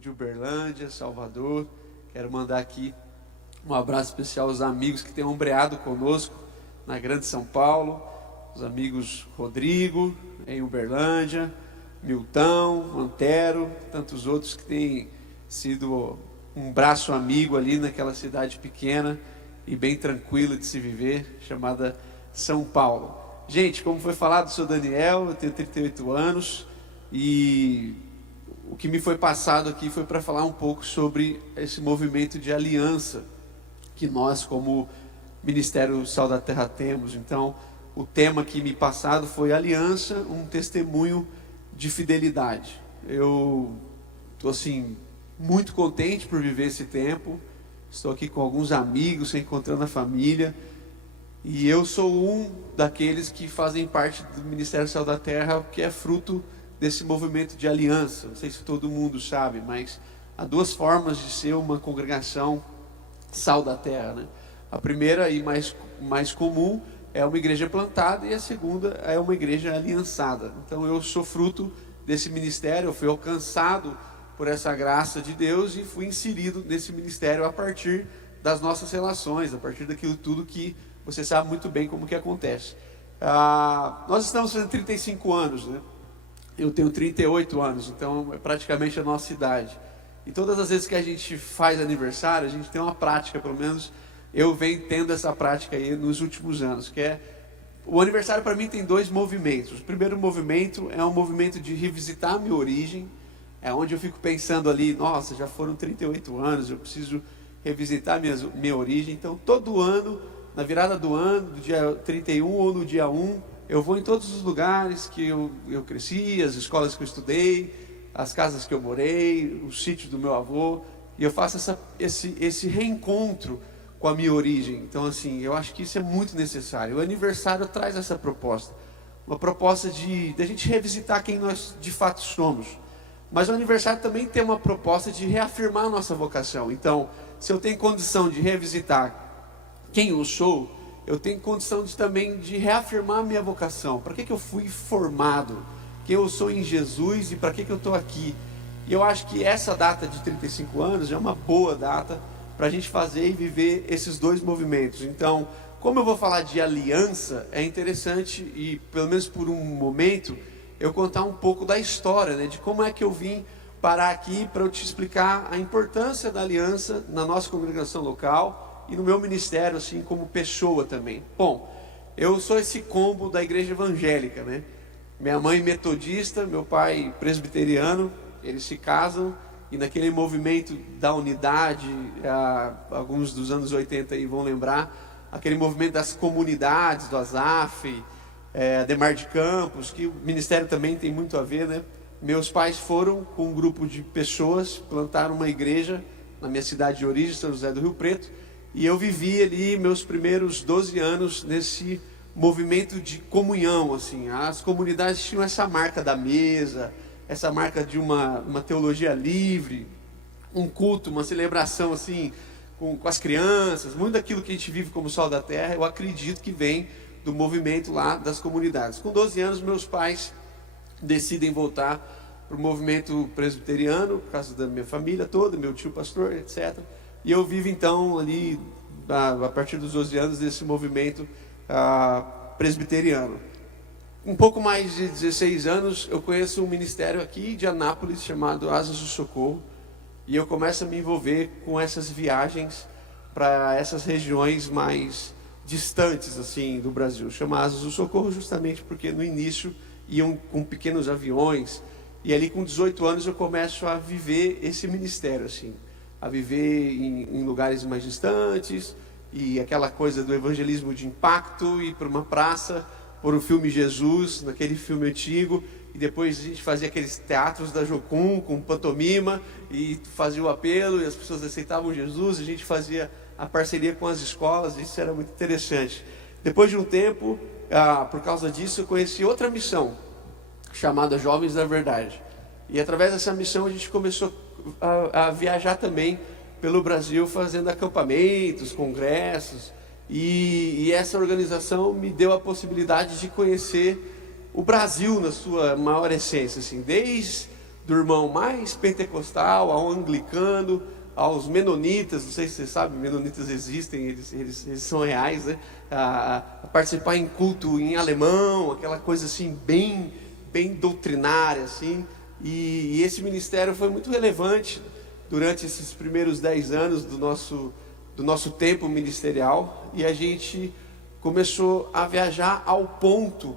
de Uberlândia, Salvador. Quero mandar aqui um abraço especial aos amigos que têm ombreado conosco na Grande São Paulo, os amigos Rodrigo, em Uberlândia, Milton, Antero, tantos outros que têm sido um braço amigo ali naquela cidade pequena e bem tranquila de se viver, chamada São Paulo. Gente, como foi falado, sou Daniel, eu tenho 38 anos e o que me foi passado aqui foi para falar um pouco sobre esse movimento de aliança que nós, como Ministério Sal da Terra, temos. Então, o tema que me passado foi aliança, um testemunho de fidelidade. Eu estou assim muito contente por viver esse tempo. Estou aqui com alguns amigos, encontrando a família. E eu sou um daqueles que fazem parte do Ministério Sal da Terra, que é fruto desse movimento de aliança. Não sei se todo mundo sabe, mas há duas formas de ser uma congregação Sal da Terra, né? A primeira e mais comum é uma igreja plantada, e a segunda é uma igreja aliançada. Então eu sou fruto desse ministério, eu fui alcançado por essa graça de Deus e fui inserido nesse ministério a partir das nossas relações, a partir daquilo tudo que você sabe muito bem como que acontece. Nós estamos fazendo 35 anos, né? Eu tenho 38 anos, então é praticamente a nossa idade. E todas as vezes que a gente faz aniversário, a gente tem uma prática, pelo menos eu venho tendo essa prática aí nos últimos anos, que é, o aniversário para mim tem dois movimentos. O primeiro movimento é um movimento de revisitar a minha origem, é onde eu fico pensando ali, nossa, já foram 38 anos, eu preciso revisitar minha origem. Então todo ano, na virada do ano, do dia 31 ou no dia 1, eu vou em todos os lugares que eu cresci, as escolas que eu estudei, as casas que eu morei, os sítios do meu avô, e eu faço esse reencontro com a minha origem. Então assim, eu acho que isso é muito necessário. O aniversário traz essa proposta, uma proposta de a gente revisitar quem nós de fato somos. Mas o aniversário também tem uma proposta de reafirmar a nossa vocação. Então, se eu tenho condição de revisitar quem eu sou, eu tenho condição também de reafirmar a minha vocação. Para que eu fui formado? Quem eu sou em Jesus e para que eu estou aqui? E eu acho que essa data de 35 anos é uma boa data para a gente fazer e viver esses dois movimentos. Então, como eu vou falar de aliança, é interessante, e pelo menos por um momento, eu contar um pouco da história, né, de como é que eu vim parar aqui para eu te explicar a importância da aliança na nossa congregação local e no meu ministério, assim, como pessoa também. Bom, eu sou esse combo da igreja evangélica, né? Minha mãe metodista, meu pai presbiteriano, eles se casam, e naquele movimento da unidade, alguns dos anos 80 aí vão lembrar, aquele movimento das comunidades, do ASAF, Ademar de Campos, que o ministério também tem muito a ver, né? Meus pais foram com um grupo de pessoas, plantaram uma igreja na minha cidade de origem, São José do Rio Preto, e eu vivi ali meus primeiros 12 anos nesse movimento de comunhão, assim. As comunidades tinham essa marca da mesa, essa marca de uma teologia livre, um culto, uma celebração assim, com as crianças, muito daquilo que a gente vive como Sal da Terra, eu acredito que vem do movimento lá das comunidades. Com 12 anos, meus pais decidem voltar para o movimento presbiteriano, por causa da minha família toda, meu tio pastor, etc. E eu vivo então ali, a partir dos 12 anos, desse movimento presbiteriano. Um pouco mais de 16 anos, eu conheço um ministério aqui de Anápolis, chamado Asas do Socorro, e eu começo a me envolver com essas viagens para essas regiões mais distantes assim do Brasil. Chama Asas do Socorro justamente porque no início iam com pequenos aviões, e ali com 18 anos eu começo a viver esse ministério, assim, a viver em lugares mais distantes, e aquela coisa do evangelismo de impacto, ir para uma praça, por o filme Jesus, naquele filme antigo, e depois a gente fazia aqueles teatros da Jocum, com pantomima, e fazia o apelo, e as pessoas aceitavam Jesus, a gente fazia a parceria com as escolas, isso era muito interessante. Depois de um tempo, por causa disso, eu conheci outra missão, chamada Jovens da Verdade. E através dessa missão a gente começou a viajar também pelo Brasil, fazendo acampamentos, congressos, e essa organização me deu a possibilidade de conhecer o Brasil na sua maior essência, assim, desde do irmão mais pentecostal, ao anglicano, aos menonitas. Não sei se você sabe, menonitas existem, eles são reais, né? A participar em culto em alemão, aquela coisa assim bem doutrinária, assim. E esse ministério foi muito relevante durante esses primeiros 10 anos do nosso tempo ministerial, e a gente começou a viajar ao ponto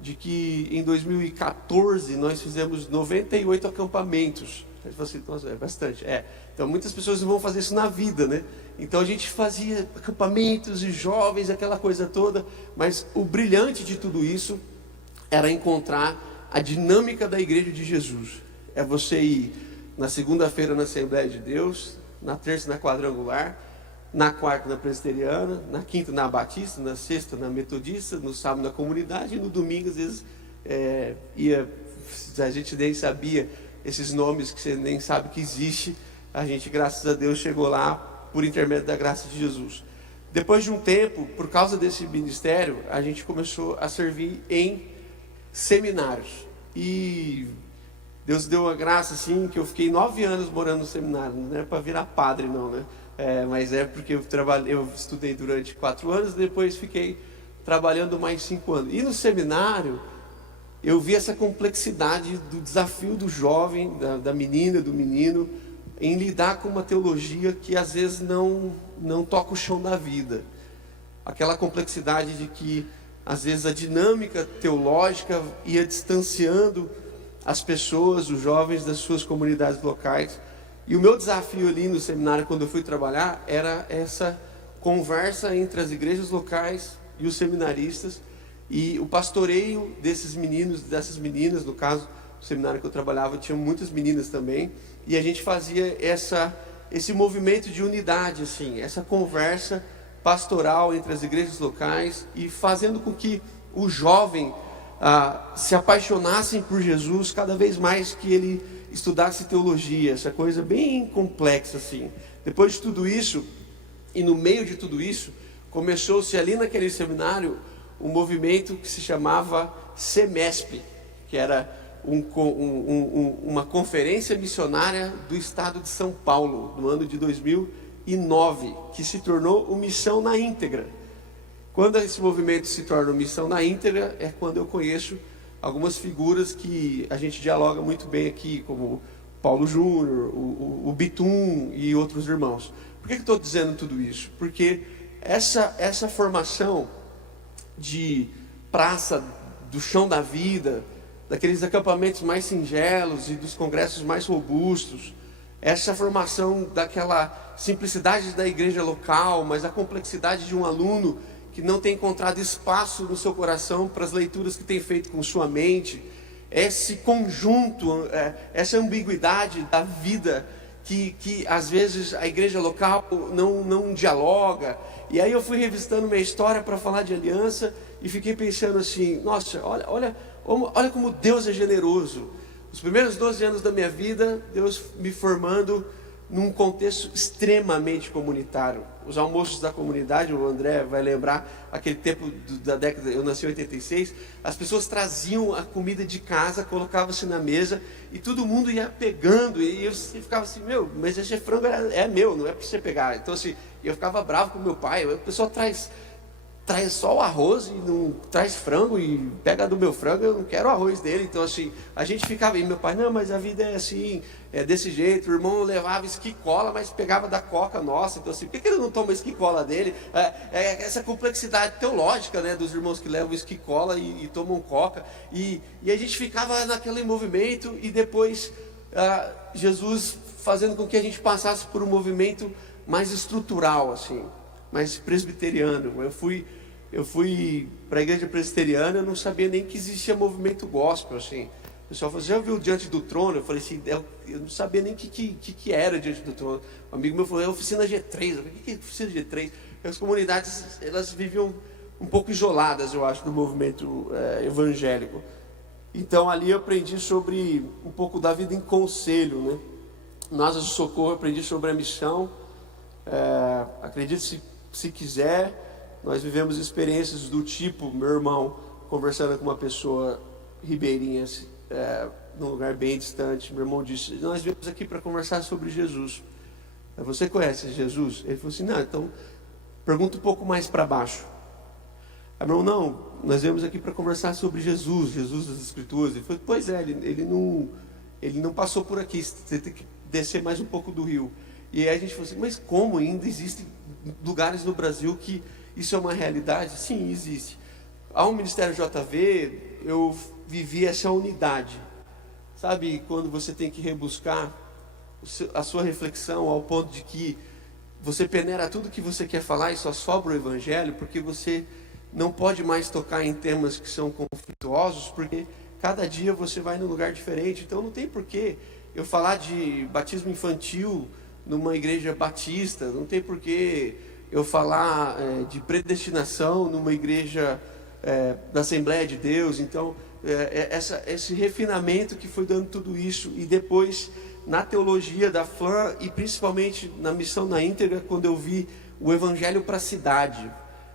de que em 2014 nós fizemos 98 acampamentos. A gente falou assim, nossa, é bastante. Então muitas pessoas não vão fazer isso na vida, né? Então a gente fazia acampamentos e jovens, aquela coisa toda, mas o brilhante de tudo isso era encontrar a dinâmica da igreja de Jesus. É você ir na segunda-feira na Assembleia de Deus, na terça na Quadrangular, na quarta na Presbiteriana, na quinta na Batista, na sexta na Metodista, no sábado na Comunidade, e no domingo às vezes a gente nem sabia esses nomes que você nem sabe que existe. A gente, graças a Deus, chegou lá por intermédio da graça de Jesus. Depois de um tempo, por causa desse ministério, a gente começou a servir em seminários. E Deus deu a graça, assim, que eu fiquei 9 anos morando no seminário. Não é para virar padre, não, né? Mas é porque eu estudei durante 4 anos, depois fiquei trabalhando mais 5 anos. E no seminário, eu vi essa complexidade do desafio do jovem, da menina, do menino, em lidar com uma teologia que às vezes não toca o chão da vida. Aquela complexidade de que às vezes a dinâmica teológica ia distanciando as pessoas, os jovens das suas comunidades locais. E o meu desafio ali no seminário, quando eu fui trabalhar, era essa conversa entre as igrejas locais e os seminaristas, e o pastoreio desses meninos, dessas meninas. No caso, o seminário que eu trabalhava tinha muitas meninas também, e a gente fazia esse movimento de unidade, assim, essa conversa pastoral entre as igrejas locais, e fazendo com que o jovem se apaixonassem por Jesus cada vez mais que ele estudasse teologia, essa coisa bem complexa assim. Depois de tudo isso, e no meio de tudo isso, começou-se ali naquele seminário um movimento que se chamava SEMESP, que era uma conferência missionária do estado de São Paulo, no ano de 2009, que se tornou o Missão na Íntegra. Quando esse movimento se torna Missão na Íntegra, é quando eu conheço algumas figuras que a gente dialoga muito bem aqui, como Paulo Júnior, o Bitum e outros irmãos. Por que eu estou dizendo tudo isso? Porque essa formação de praça do chão da vida, daqueles acampamentos mais singelos e dos congressos mais robustos, essa formação daquela simplicidade da igreja local, mas a complexidade de um aluno que não tem encontrado espaço no seu coração para as leituras que tem feito com sua mente, esse conjunto, essa ambiguidade da vida que às vezes a igreja local não dialoga. E aí eu fui revistando minha história para falar de aliança e fiquei pensando assim, nossa, olha como Deus é generoso. Os primeiros 12 anos da minha vida, Deus me formando num contexto extremamente comunitário. Os almoços da comunidade, o André vai lembrar, aquele tempo da década, eu nasci em 86, as pessoas traziam a comida de casa, colocavam-se na mesa, e todo mundo ia pegando, e eu ficava assim, mas esse frango é meu, não é para você pegar. Então assim, eu ficava bravo com meu pai, o pessoal traz só o arroz e não traz frango, e pega do meu frango, eu não quero o arroz dele. Então assim, a gente ficava, e meu pai, não, mas a vida é assim, é desse jeito. O irmão levava esquicola, mas pegava da coca nossa. Então assim, por que ele não toma esquicola dele? Essa complexidade teológica, né, dos irmãos que levam esquicola e tomam coca, e a gente ficava naquele movimento. E depois Jesus fazendo com que a gente passasse por um movimento mais estrutural, assim, mais presbiteriano. Eu fui para a igreja presbiteriana, eu não sabia nem que existia movimento gospel, assim. O pessoal falou, já viu Diante do Trono? Eu falei assim, eu não sabia nem o que era Diante do Trono. Um amigo meu falou, é oficina G3. Eu falei, o que é oficina G3? As comunidades, elas viviam um pouco isoladas, eu acho, do movimento evangélico. Então ali eu aprendi sobre um pouco da vida em conselho, né? Na Asas do Socorro eu aprendi sobre a missão. Acredite se quiser, nós vivemos experiências do tipo, meu irmão conversando com uma pessoa ribeirinha, num lugar bem distante. Meu irmão disse, nós viemos aqui para conversar sobre Jesus. Você conhece Jesus? Ele falou assim, não, então pergunta um pouco mais para baixo. Aí meu irmão, não, nós viemos aqui para conversar sobre Jesus, Jesus das Escrituras. Ele falou, pois é, ele não passou por aqui, você tem que descer mais um pouco do rio. E aí a gente falou assim, mas como ainda existem lugares no Brasil que isso é uma realidade? Sim, existe. Ao Ministério JV, eu vivi essa unidade. Sabe, quando você tem que rebuscar a sua reflexão ao ponto de que você peneira tudo que você quer falar e só sobra o Evangelho, porque você não pode mais tocar em temas que são conflituosos, porque cada dia você vai num lugar diferente. Então não tem porquê eu falar de batismo infantil numa igreja batista, não tem porquê eu falar de predestinação numa igreja da Assembleia de Deus. Então esse refinamento que foi dando tudo isso, e depois na teologia da FLAM e principalmente na missão na íntegra, quando eu vi o Evangelho para a cidade,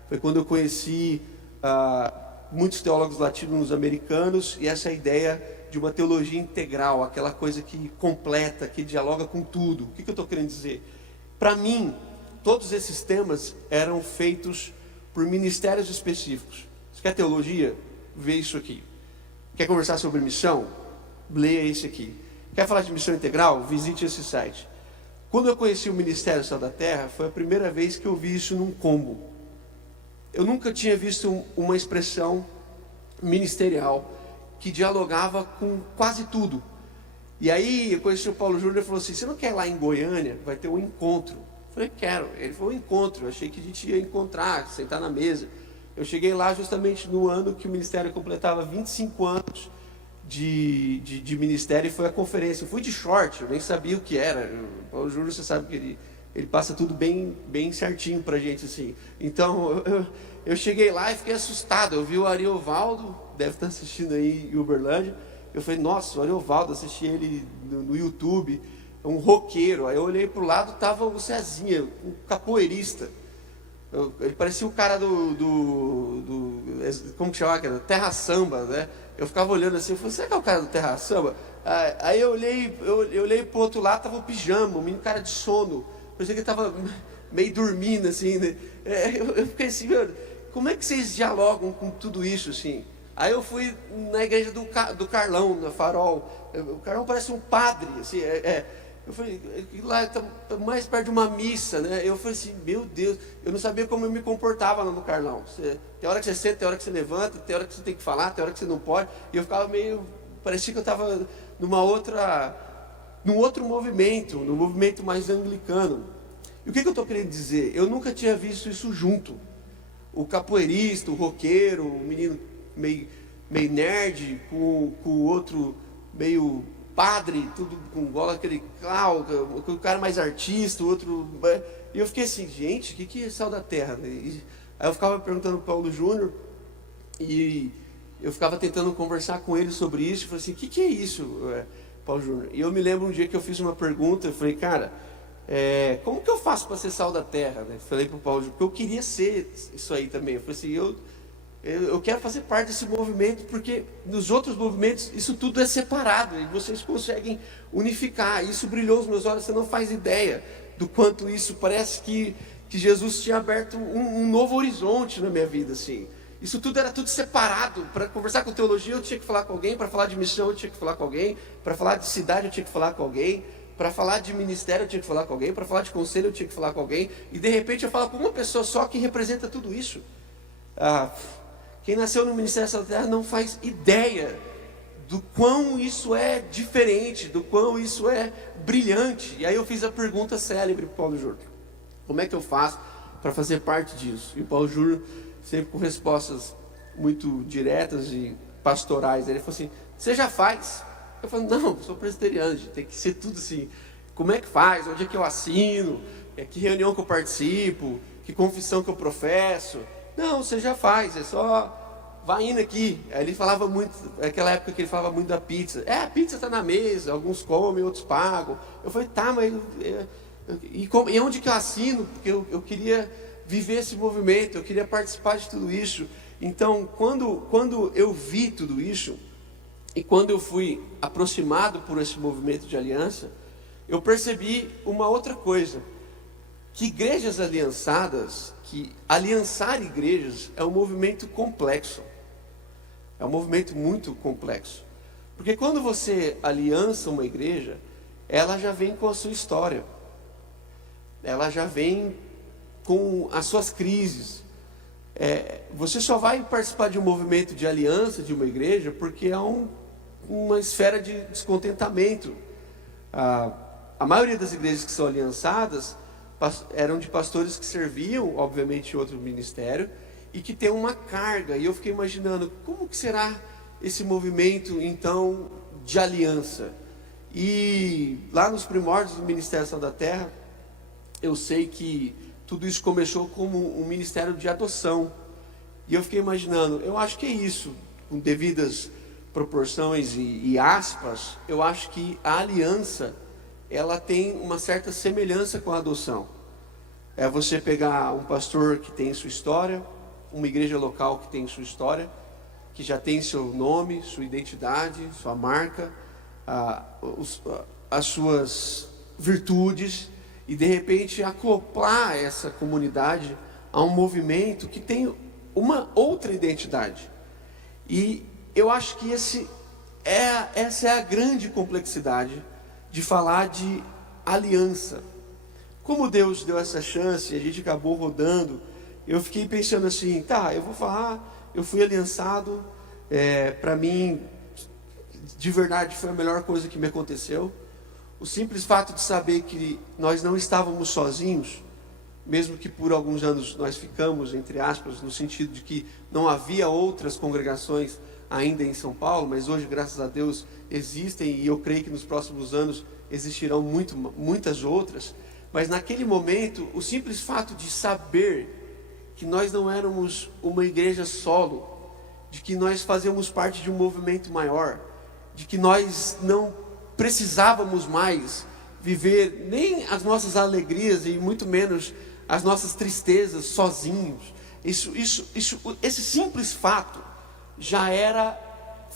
foi quando eu conheci muitos teólogos latino-americanos e essa ideia de uma teologia integral, aquela coisa que completa, que dialoga com tudo. O que eu estou querendo dizer? Para mim, todos esses temas eram feitos por ministérios específicos. Você quer teologia? Vê isso aqui. Quer conversar sobre missão? Leia esse aqui. Quer falar de missão integral? Visite esse site. Quando eu conheci o Ministério Sal da Terra, foi a primeira vez que eu vi isso num combo. Eu nunca tinha visto uma expressão ministerial que dialogava com quase tudo. E aí eu conheci o Paulo Júnior e falou assim, você não quer ir lá em Goiânia? Vai ter um encontro. Eu falei, quero. Ele falou, um encontro. Eu achei que a gente ia encontrar, sentar na mesa. Eu cheguei lá justamente no ano que o Ministério completava 25 anos de ministério, e foi a conferência. Eu fui de short, eu nem sabia o que era. O Paulo Júnior, você sabe que ele passa tudo bem certinho pra gente, assim. Então, eu cheguei lá e fiquei assustado. Eu vi o Ariovaldo, deve estar assistindo aí em Uberlândia. Eu falei, nossa, o Ariovaldo, assisti ele no YouTube, um roqueiro. Aí eu olhei pro lado, tava o Cezinha, um capoeirista. Ele parecia o cara como que chama? Terra Samba, né? Eu ficava olhando assim, eu falei, será que é o cara do Terra Samba? Aí eu olhei pro outro lado, tava o pijama, o menino cara de sono. Parecia que ele tava meio dormindo, assim, né? Eu fiquei assim, meu, como é que vocês dialogam com tudo isso, assim? Aí eu fui na igreja do Carlão, na Farol. O Carlão parece um padre, assim, eu falei, lá está mais perto de uma missa, né? Eu falei assim, meu Deus, eu não sabia como eu me comportava lá no Carlão. Tem hora que você senta, tem hora que você levanta, tem hora que você tem que falar, tem hora que você não pode. E eu ficava meio, parecia que eu estava num outro movimento, num movimento mais anglicano. E o que eu estou querendo dizer? Eu nunca tinha visto isso junto. O capoeirista, o roqueiro, o menino meio nerd, com o outro meio padre, tudo com gola, aquele o cara mais artista, o outro. E eu fiquei assim, gente, o que é Sal da Terra? Aí eu ficava perguntando ao Paulo Júnior, e eu ficava tentando conversar com ele sobre isso. Eu falei assim, o que é isso, Paulo Júnior? E eu me lembro um dia que eu fiz uma pergunta, eu falei, cara, como que eu faço para ser sal da terra? Eu falei para o Paulo Júnior, porque eu queria ser isso aí também. Eu falei assim, eu quero fazer parte desse movimento, porque nos outros movimentos isso tudo é separado e vocês conseguem unificar. Isso brilhou nos meus olhos, você não faz ideia do quanto isso parece que Jesus tinha aberto um novo horizonte na minha vida, assim. Isso tudo era tudo separado. Para conversar com teologia eu tinha que falar com alguém, para falar de missão eu tinha que falar com alguém, para falar de cidade eu tinha que falar com alguém, para falar de ministério eu tinha que falar com alguém, para falar de conselho eu tinha que falar com alguém, e de repente eu falo com uma pessoa só que representa tudo isso. Quem nasceu no Ministério da Terra não faz ideia do quão isso é diferente, do quão isso é brilhante. E aí eu fiz a pergunta célebre para o Paulo Júnior, como é que eu faço para fazer parte disso? E o Paulo Júnior, sempre com respostas muito diretas e pastorais, ele falou assim, você já faz? Eu falei, não, sou presbiteriano, tem que ser tudo assim. Como é que faz? Onde é que eu assino? Que reunião que eu participo? Que confissão que eu professo? Não, você já faz, é só vai indo aqui. Aí ele falava muito, naquela época que ele falava muito da pizza. A pizza está na mesa, alguns comem, outros pagam. Eu falei, tá, mas e onde que eu assino? Porque eu queria viver esse movimento, eu queria participar de tudo isso. Então, quando eu vi tudo isso, E quando eu fui aproximado por esse movimento de aliança, eu percebi uma outra coisa, que igrejas aliançadas, que aliançar igrejas é um movimento complexo. É um movimento muito complexo. Porque quando você aliança uma igreja, ela já vem com a sua história. Ela já vem com as suas crises. Você só vai participar de um movimento de aliança de uma igreja porque há uma esfera de descontentamento. A maioria das igrejas que são aliançadas eram de pastores que serviam, obviamente, outro ministério, e que tem uma carga. E eu fiquei imaginando, como que será esse movimento, então, de aliança? E lá nos primórdios do Ministério Sal da Terra, eu sei que tudo isso começou como um ministério de adoção. E eu fiquei imaginando, eu acho que é isso, com devidas proporções e aspas, eu acho que a aliança, ela tem uma certa semelhança com a adoção. É você pegar um pastor que tem sua história, uma igreja local que tem sua história, que já tem seu nome, sua identidade, sua marca, as suas virtudes, e de repente acoplar essa comunidade a um movimento que tem uma outra identidade. E eu acho que essa é a grande complexidade de falar de aliança. Como Deus deu essa chance, a gente acabou rodando, eu fiquei pensando assim, eu vou falar, eu fui aliançado, para mim, de verdade, foi a melhor coisa que me aconteceu. O simples fato de saber que nós não estávamos sozinhos, mesmo que por alguns anos nós ficamos, entre aspas, no sentido de que não havia outras congregações ainda em São Paulo, mas hoje, graças a Deus, existem, e eu creio que nos próximos anos existirão muitas outras. Mas naquele momento, o simples fato de saber que nós não éramos uma igreja solo, de que nós fazíamos parte de um movimento maior, de que nós não precisávamos mais viver nem as nossas alegrias e muito menos as nossas tristezas sozinhos. Esse simples fato já era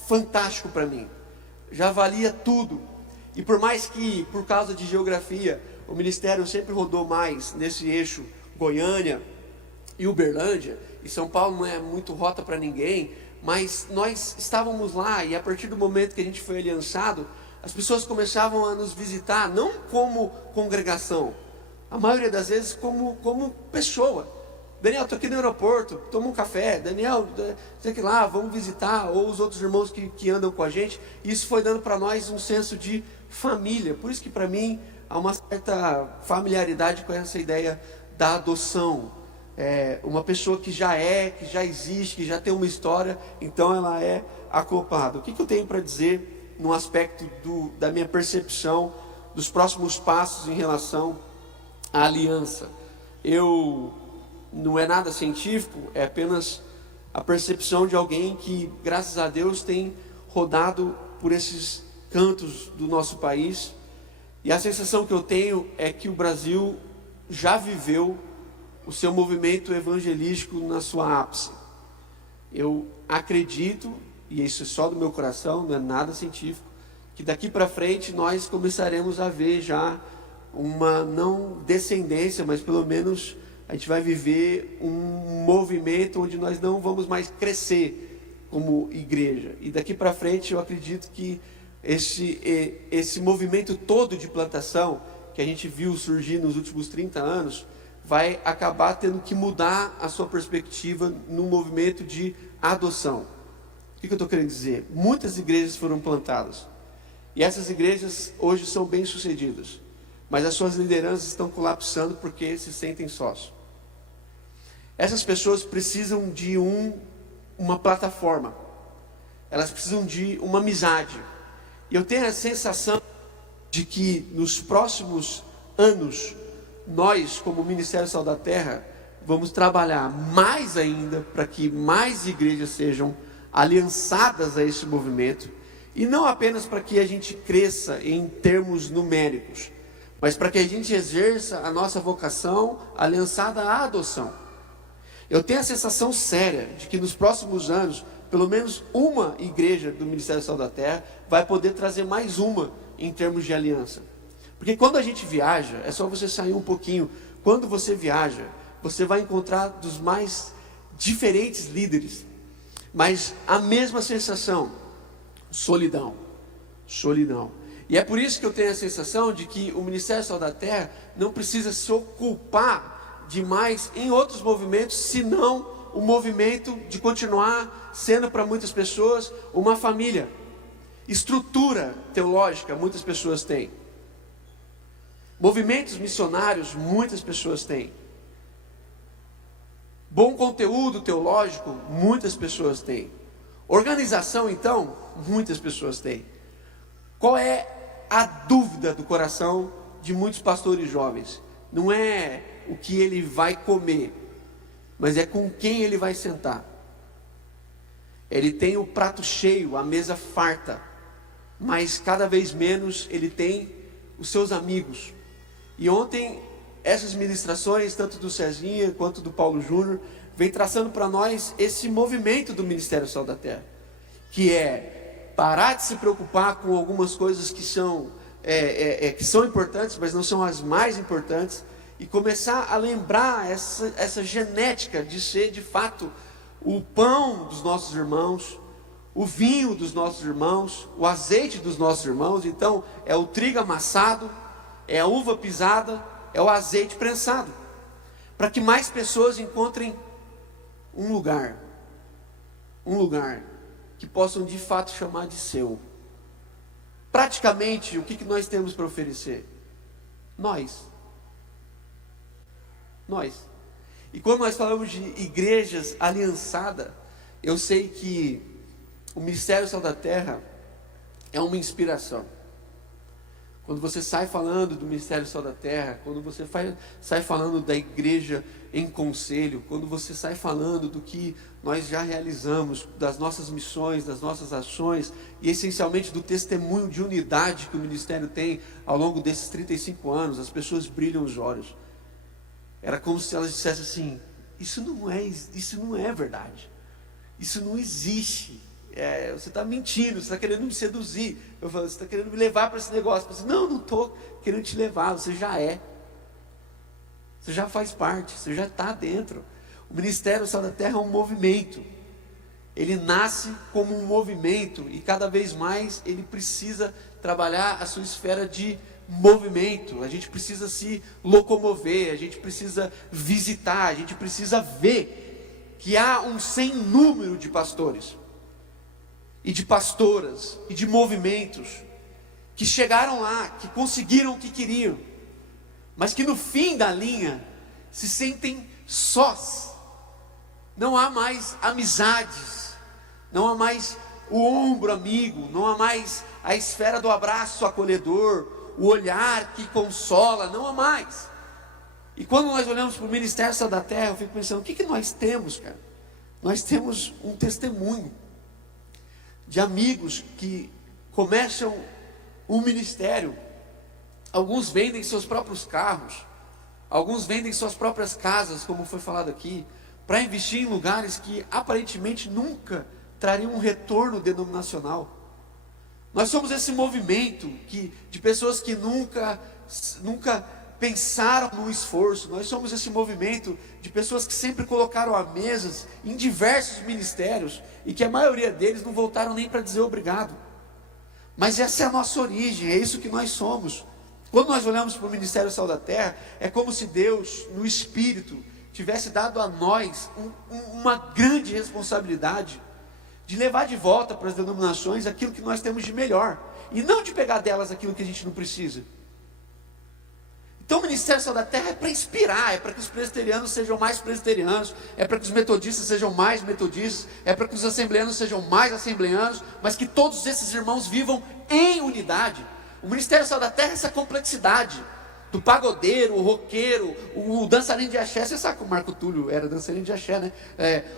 fantástico para mim, já valia tudo. E por mais que, por causa de geografia, o ministério sempre rodou mais nesse eixo Goiânia e Uberlândia, e São Paulo não é muito rota para ninguém, mas nós estávamos lá, e a partir do momento que a gente foi aliançado, as pessoas começavam a nos visitar, não como congregação, a maioria das vezes como pessoa. Daniel, estou aqui no aeroporto, toma um café. Daniel, sei que lá, vamos visitar. Ou os outros irmãos que andam com a gente. Isso foi dando para nós um senso de família. Por isso que para mim há uma certa familiaridade com essa ideia da adoção. Uma pessoa que já existe, que já tem uma história, então ela é acoplada. O que eu tenho para dizer no aspecto da minha percepção dos próximos passos em relação à aliança? Não é nada científico, é apenas a percepção de alguém que, graças a Deus, tem rodado por esses cantos do nosso país. E a sensação que eu tenho é que o Brasil já viveu o seu movimento evangelístico na sua ápice. Eu acredito, e isso é só do meu coração, não é nada científico, que daqui para frente nós começaremos a ver já uma, não descendência, mas pelo menos a gente vai viver um movimento onde nós não vamos mais crescer como igreja. E daqui para frente eu acredito que esse movimento todo de plantação que a gente viu surgir nos últimos 30 anos, vai acabar tendo que mudar a sua perspectiva no movimento de adoção. O que eu estou querendo dizer? Muitas igrejas foram plantadas, e essas igrejas hoje são bem-sucedidas, mas as suas lideranças estão colapsando porque se sentem sós. Essas pessoas precisam de uma plataforma, elas precisam de uma amizade. E eu tenho a sensação de que nos próximos anos, nós, como Ministério Sal da Terra, vamos trabalhar mais ainda para que mais igrejas sejam aliançadas a esse movimento, e não apenas para que a gente cresça em termos numéricos, mas para que a gente exerça a nossa vocação aliançada à adoção. Eu tenho a sensação séria de que nos próximos anos, pelo menos uma igreja do Ministério Sal da Terra vai poder trazer mais uma em termos de aliança. Porque quando a gente viaja, é só você sair um pouquinho. Quando você viaja, você vai encontrar dos mais diferentes líderes, mas a mesma sensação: solidão, solidão. E é por isso que eu tenho a sensação de que o Ministério Sal da Terra não precisa se ocupar demais em outros movimentos, senão o movimento de continuar sendo para muitas pessoas uma família. Estrutura teológica muitas pessoas têm. Movimentos missionários muitas pessoas têm. Bom conteúdo teológico muitas pessoas têm. Organização, então, muitas pessoas têm. Qual é a dúvida do coração de muitos pastores jovens? Não é o que ele vai comer, mas é com quem ele vai sentar. Ele tem o prato cheio, a mesa farta, mas cada vez menos ele tem os seus amigos. E ontem, essas ministrações, tanto do Cezinha quanto do Paulo Júnior, vem traçando para nós esse movimento do Ministério Sal da Terra, que é parar de se preocupar com algumas coisas que são importantes, mas não são as mais importantes, e começar a lembrar essa genética de ser de fato o pão dos nossos irmãos, o vinho dos nossos irmãos, o azeite dos nossos irmãos. Então é o trigo amassado, é a uva pisada, é o azeite prensado, para que mais pessoas encontrem um lugar que possam de fato chamar de seu. Praticamente, o que nós temos para oferecer? Nós. E quando nós falamos de igrejas aliançadas, eu sei que o Ministério Sal da Terra é uma inspiração. Quando você sai falando do Ministério Sal da Terra, quando você sai falando da igreja em conselho, quando você sai falando do que nós já realizamos, das nossas missões, das nossas ações, e essencialmente do testemunho de unidade que o ministério tem ao longo desses 35 anos, as pessoas brilham os olhos. Era como se elas dissessem assim: isso não é verdade, isso não existe. Você está mentindo, você está querendo me seduzir. Eu falo: você está querendo me levar para esse negócio. Eu falo: não, não estou querendo te levar, você já é. Você já faz parte, você já está dentro. O Ministério Sal da Terra é um movimento. Ele nasce como um movimento e cada vez mais ele precisa trabalhar a sua esfera de movimento. A gente precisa se locomover, a gente precisa visitar, a gente precisa ver que há um sem número de pastores e de pastoras e de movimentos que chegaram lá, que conseguiram o que queriam, mas que no fim da linha se sentem sós. Não há mais amizades, não há mais o ombro amigo, não há mais a esfera do abraço acolhedor, o olhar que consola, não há mais. E quando nós olhamos para o Ministério Sal da Terra, eu fico pensando: o que nós temos, cara? Nós temos um testemunho de amigos que começam um ministério. Alguns vendem seus próprios carros, alguns vendem suas próprias casas, como foi falado aqui, para investir em lugares que aparentemente nunca trariam um retorno denominacional. Nós somos esse movimento de pessoas que nunca pensaram no esforço. Nós somos esse movimento de pessoas que sempre colocaram a mesas em diversos ministérios e que a maioria deles não voltaram nem para dizer obrigado. Mas essa é a nossa origem, é isso que nós somos. Quando nós olhamos para o Ministério Sal da Terra, é como se Deus, no Espírito, tivesse dado a nós uma grande responsabilidade de levar de volta para as denominações aquilo que nós temos de melhor, e não de pegar delas aquilo que a gente não precisa. Então o Ministério Sal da Terra é para inspirar, é para que os presbiterianos sejam mais presbiterianos, é para que os metodistas sejam mais metodistas, é para que os assembleanos sejam mais assembleanos, mas que todos esses irmãos vivam em unidade. O Ministério Sal da Terra é essa complexidade do pagodeiro, o roqueiro, o dançarino de axé. Você sabe que o Marco Túlio era dançarino de axé, né?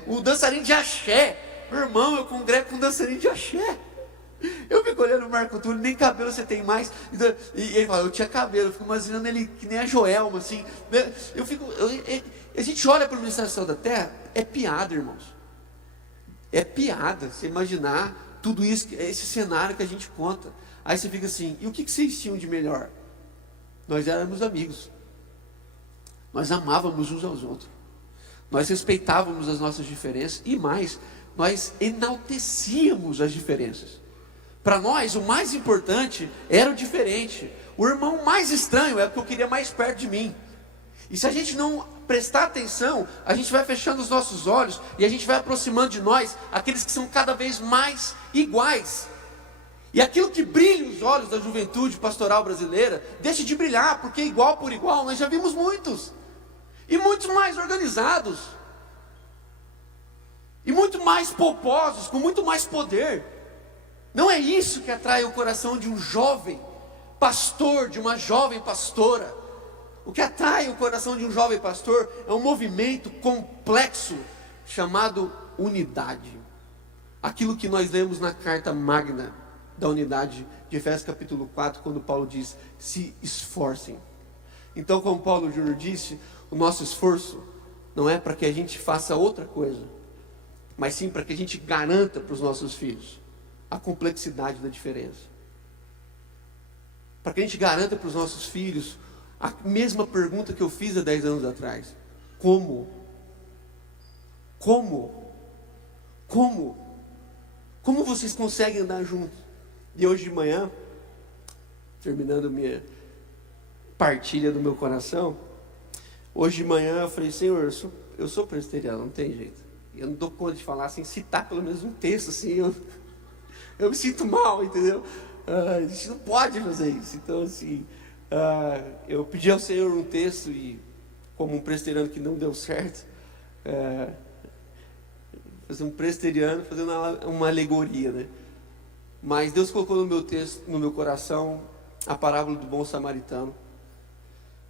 O dançarino de axé. Meu irmão, eu congrego com um dançarino de axé. Eu fico olhando o Marco Túlio: nem cabelo você tem mais. E ele fala: eu tinha cabelo. Eu fico imaginando ele que nem a Joelma, assim. A gente olha para o Ministério Sal da Terra, é piada, irmãos. É piada você imaginar tudo isso, esse cenário que a gente conta. Aí você fica assim, e o que vocês tinham de melhor? Nós éramos amigos. Nós amávamos uns aos outros. Nós respeitávamos as nossas diferenças. E mais, nós enaltecíamos as diferenças. Para nós, o mais importante era o diferente. O irmão mais estranho é o que eu queria mais perto de mim. E se a gente não prestar atenção, a gente vai fechando os nossos olhos e a gente vai aproximando de nós aqueles que são cada vez mais iguais. E aquilo que brilha os olhos da juventude pastoral brasileira deixa de brilhar, porque igual por igual nós já vimos muitos. E muitos mais organizados. E muito mais pomposos, com muito mais poder. Não é isso que atrai o coração de um jovem pastor, de uma jovem pastora. O que atrai o coração de um jovem pastor é um movimento complexo chamado unidade. Aquilo que nós lemos na carta magna da unidade de Efésios capítulo 4, quando Paulo diz, se esforcem. Então, como Paulo Júnior disse, o nosso esforço não é para que a gente faça outra coisa, mas sim para que a gente garanta para os nossos filhos a complexidade da diferença. Para que a gente garanta para os nossos filhos a mesma pergunta que eu fiz há 10 anos atrás. Como? Como vocês conseguem andar juntos? E hoje de manhã, terminando minha partilha do meu coração, hoje de manhã eu falei, Senhor, eu sou presbiteriano, não tem jeito. Eu não dou conta de falar sem citar pelo menos um texto, assim, eu me sinto mal, entendeu? A gente não pode fazer isso. Então, assim, eu pedi ao Senhor um texto e, como um presbiteriano que não deu certo, fazer um presbiteriano fazendo uma alegoria, né? Mas Deus colocou no meu texto, no meu coração, a parábola do bom samaritano.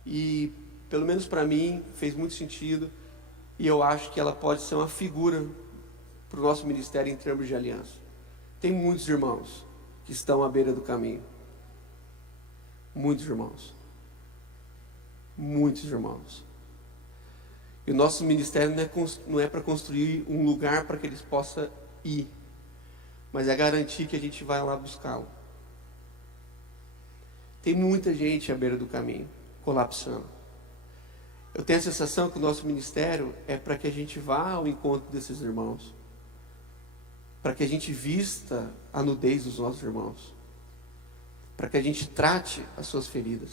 E, pelo menos para mim, fez muito sentido. E eu acho que ela pode ser uma figura para o nosso ministério em termos de aliança. Tem muitos irmãos que estão à beira do caminho. Muitos irmãos. Muitos irmãos. E o nosso ministério não é para construir um lugar para que eles possam ir, mas é garantir que a gente vai lá buscá-lo. Tem muita gente à beira do caminho, colapsando. Eu tenho a sensação que o nosso ministério é para que a gente vá ao encontro desses irmãos, para que a gente vista a nudez dos nossos irmãos, para que a gente trate as suas feridas,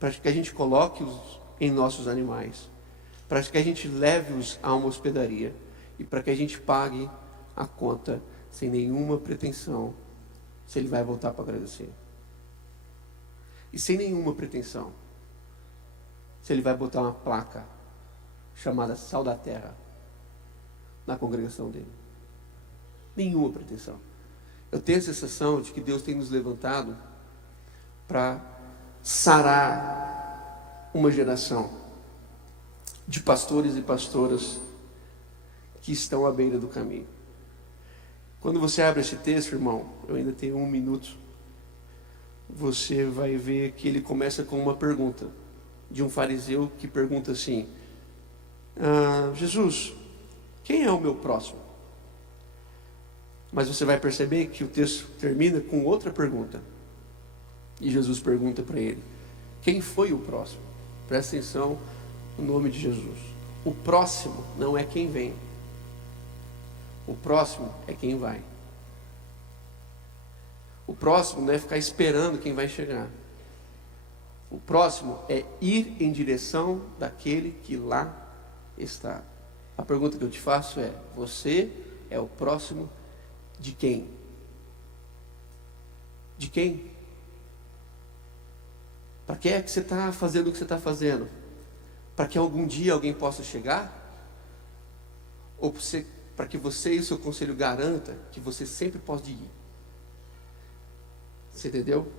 para que a gente coloque-os em nossos animais, para que a gente leve-os a uma hospedaria e para que a gente pague a conta sem nenhuma pretensão, se ele vai voltar para agradecer. E sem nenhuma pretensão, se ele vai botar uma placa chamada Sal da Terra na congregação dele. Nenhuma pretensão. Eu tenho a sensação de que Deus tem nos levantado para sarar uma geração de pastores e pastoras que estão à beira do caminho. Quando você abre esse texto, irmão, eu ainda tenho 1 minuto, você vai ver que ele começa com uma pergunta, de um fariseu que pergunta assim, Jesus, quem é o meu próximo? Mas você vai perceber que o texto termina com outra pergunta. E Jesus pergunta para ele, quem foi o próximo? Presta atenção no nome de Jesus. O próximo não é quem vem. O próximo é quem vai. O próximo não é ficar esperando quem vai chegar. O próximo é ir em direção daquele que lá está. A pergunta que eu te faço é, você é o próximo de quem? De quem? Para que é que você está fazendo o que você está fazendo? Para que algum dia alguém possa chegar? Ou para que você e o seu conselho garanta que você sempre pode ir? Você entendeu?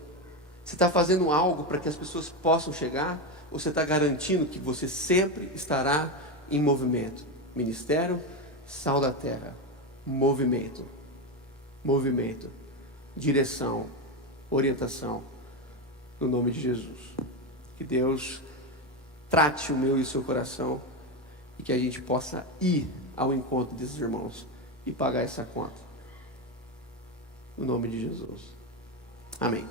Você está fazendo algo para que as pessoas possam chegar? Ou você está garantindo que você sempre estará em movimento? Ministério, Sal da Terra. Movimento. Movimento. Direção. Orientação. No nome de Jesus. Que Deus trate o meu e o seu coração e que a gente possa ir ao encontro desses irmãos e pagar essa conta. No nome de Jesus. Amém.